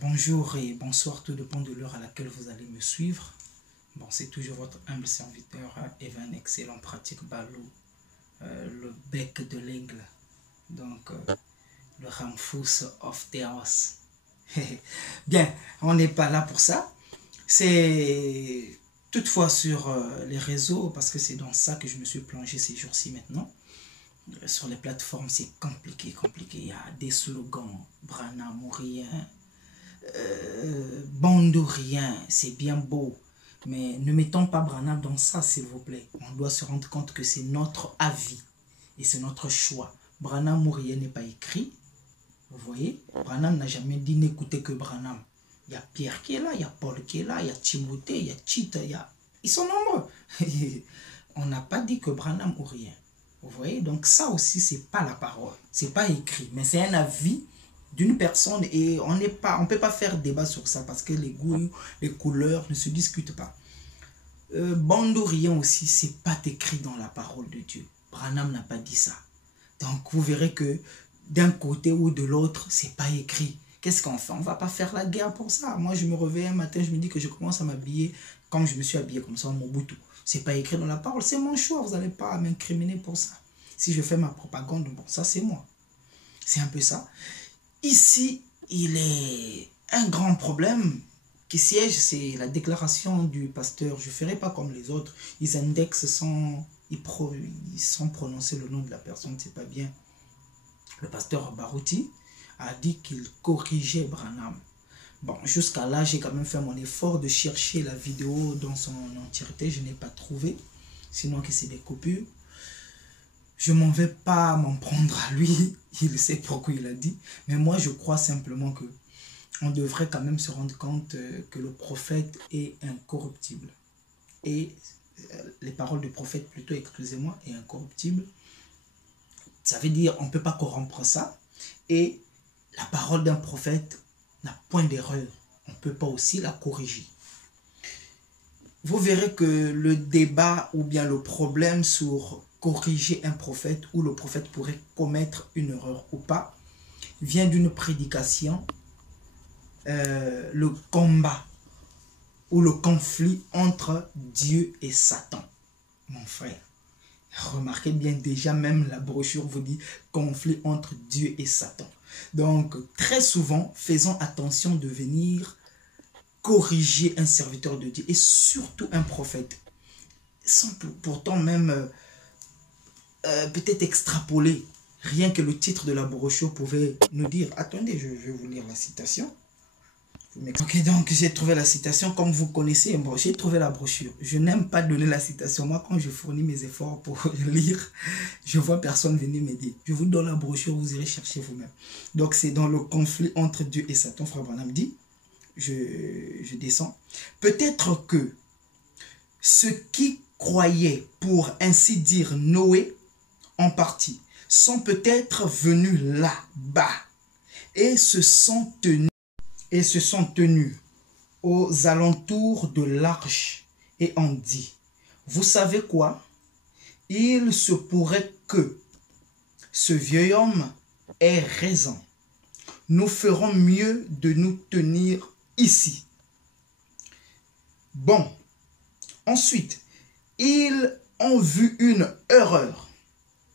Bonjour et bonsoir, tout dépend de l'heure à laquelle vous allez me suivre. Bon, c'est toujours votre humble serviteur, Evan Excellent Pratique Balou, le bec de l'aigle, donc le Ramfous of Theos. Bien, on n'est pas là pour ça. C'est toutefois sur les réseaux, parce que c'est dans ça que je me suis plongé ces jours-ci maintenant. Sur les plateformes, c'est compliqué. Il y a des slogans, Branham ou rien. Rien, c'est bien beau, mais ne mettons pas Branham dans ça, s'il vous plaît. On doit se rendre compte que c'est notre avis et c'est notre choix. Branham ou rien n'est pas écrit. Vous voyez, Branham n'a jamais dit n'écoutez que Branham. Il y a Pierre qui est là, il y a Paul qui est là, il y a Timothée, il y a Tite, ils sont nombreux. On n'a pas dit que Branham ou rien. Vous voyez, donc ça aussi, c'est pas la parole. C'est pas écrit, mais c'est un avis d'une personne et on ne peut pas faire débat sur ça parce que les goûts, les couleurs ne se discutent pas. Bandorien aussi, c'est pas écrit dans la parole de Dieu. Branham n'a pas dit ça. Donc vous verrez que d'un côté ou de l'autre, c'est pas écrit. Qu'est-ce qu'on fait? On va pas faire la guerre pour ça. Moi, je me réveille un matin, je me dis que je commence à m'habiller comme je me suis habillé, comme ça, en Mobutu. C'est pas écrit dans la parole, c'est mon choix. Vous n'allez pas m'incriminer pour ça. Si je fais ma propagande, bon, ça c'est moi. C'est un peu ça. Ici, il est un grand problème qui siège, c'est la déclaration du pasteur. Je ne ferai pas comme les autres. Ils indexent sans prononcer le nom de la personne, c'est pas bien. Le pasteur Barouti a dit qu'il corrigeait Branham. Bon, jusqu'à là, j'ai quand même fait mon effort de chercher la vidéo dans son entièreté. Je n'ai pas trouvé, sinon que c'est des coupures. Je ne m'en vais pas m'en prendre à lui, il sait pourquoi il a dit. Mais moi, je crois simplement que on devrait quand même se rendre compte que le prophète est incorruptible. Et les paroles du prophète, plutôt, excusez-moi, est incorruptible. Ça veut dire on ne peut pas corrompre ça. Et la parole d'un prophète n'a point d'erreur. On ne peut pas aussi la corriger. Vous verrez que le débat ou bien le problème sur corriger un prophète ou le prophète pourrait commettre une erreur ou pas vient d'une prédication, le combat ou le conflit entre Dieu et Satan. Mon frère, remarquez bien, déjà même la brochure vous dit conflit entre Dieu et Satan. Donc très souvent, faisons attention de venir corriger un serviteur de Dieu et surtout un prophète, sans pourtant même peut-être extrapoler. Rien que le titre de la brochure pouvait nous dire. Attendez, je vais vous lire la citation. Ok, donc j'ai trouvé la citation. Comme vous connaissez, bon, j'ai trouvé la brochure. Je n'aime pas donner la citation. Moi, quand je fournis mes efforts pour lire, je vois personne venir m'aider. Je vous donne la brochure, vous irez chercher vous-même. Donc c'est dans le conflit entre Dieu et Satan. Frère Branham dit, je descends. Peut-être que ceux qui croyaient, pour ainsi dire, Noé, en partie, sont peut-être venus là-bas et se sont tenus aux alentours de l'arche et ont dit, vous savez quoi? Il se pourrait que ce vieil homme ait raison. Nous ferons mieux de nous tenir ici. Bon, ensuite, ils ont vu une erreur.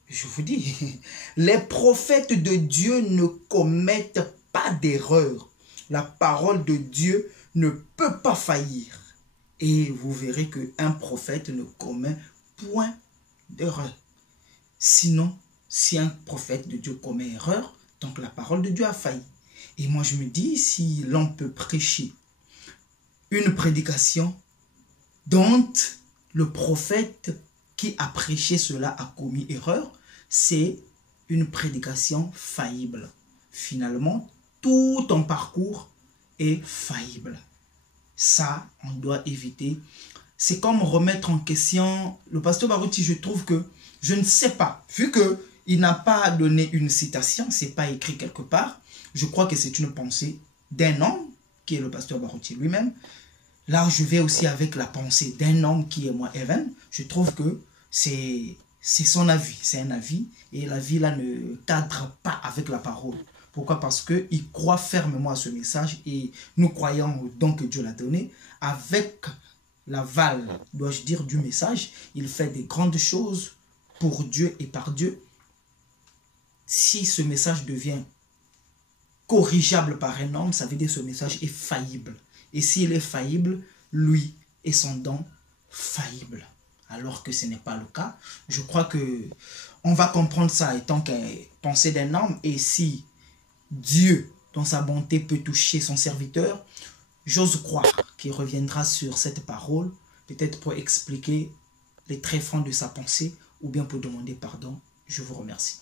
Je vous dis, les prophètes de Dieu ne commettent pas d'erreur. La parole de Dieu ne peut pas faillir. Et vous verrez qu'un prophète ne commet point d'erreur. Sinon, si un prophète de Dieu commet erreur, donc la parole de Dieu a failli. Et moi je me dis, si l'on peut prêcher une prédication dont le prophète qui a prêché cela a commis erreur, c'est une prédication faillible. Finalement, tout ton parcours est faillible. Ça, on doit éviter. C'est comme remettre en question le pasteur Barouti. Je trouve que, je ne sais pas, vu qu'il n'a pas donné une citation, c'est pas écrit quelque part, je crois que c'est une pensée d'un homme, qui est le pasteur Barouti lui-même. Là, je vais aussi avec la pensée d'un homme qui est moi, Evan. Je trouve que c'est son avis, c'est un avis. Et l'avis là ne cadre pas avec la parole. Pourquoi? Parce qu'il croit fermement à ce message et nous croyons au don que Dieu l'a donné. Avec l'aval, dois-je dire, du message, il fait des grandes choses pour Dieu et par Dieu. Si ce message devient corrigeable par un homme, ça veut dire que ce message est faillible. Et s'il est faillible, lui et son don faillible. Alors que ce n'est pas le cas. Je crois que on va comprendre ça étant que pensée d'un homme. Et si Dieu, dans sa bonté, peut toucher son serviteur, j'ose croire qu'il reviendra sur cette parole, peut-être pour expliquer les tréfonds de sa pensée ou bien pour demander pardon. Je vous remercie.